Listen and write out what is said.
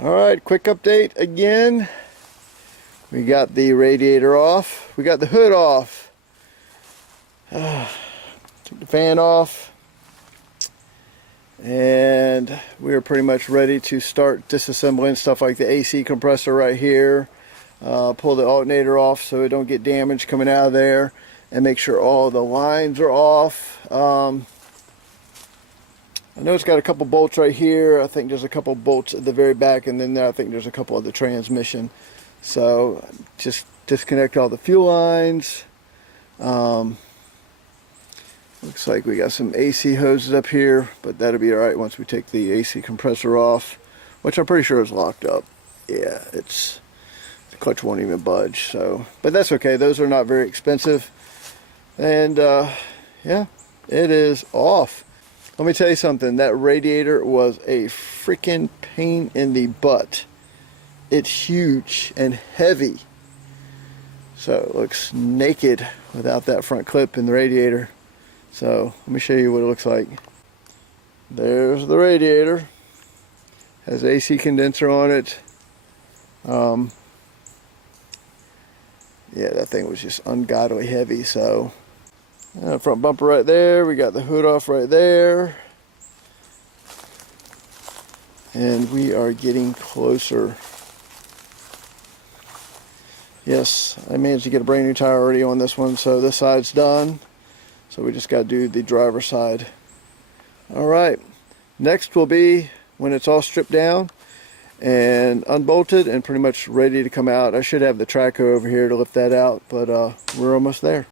Alright, quick update again. We got the radiator off. We got the hood off. Took the fan off. And we're pretty much ready to start disassembling stuff like the AC compressor right here. Pull the alternator off so it don't get damaged coming out of there. And make sure all the lines are off. I know it's got a couple bolts right here. I think there's a couple bolts at the very back, and then I think there's a couple of the transmission. So just disconnect all the fuel lines. Looks like we got some AC hoses up here, but that'll be alright once we take the AC compressor off, which I'm pretty sure is locked up. Yeah, the clutch won't even budge. So, but that's okay. Those are not very expensive. And yeah, it is off. Let me tell you something, that radiator was a freaking pain in the butt. It's huge and heavy. So it looks naked without that front clip in the radiator. So let me show you what it looks like. There's the radiator. Has AC condenser on it. Yeah, that thing was just ungodly heavy. So front bumper right there. We got the hood off right there. And we are getting closer. Yes, I managed to get a brand new tire already on this one, so this side's done. So we just got to do the driver's side. Alright, next will be when it's all stripped down and unbolted and pretty much ready to come out. I should have the track over here to lift that out, but we're almost there.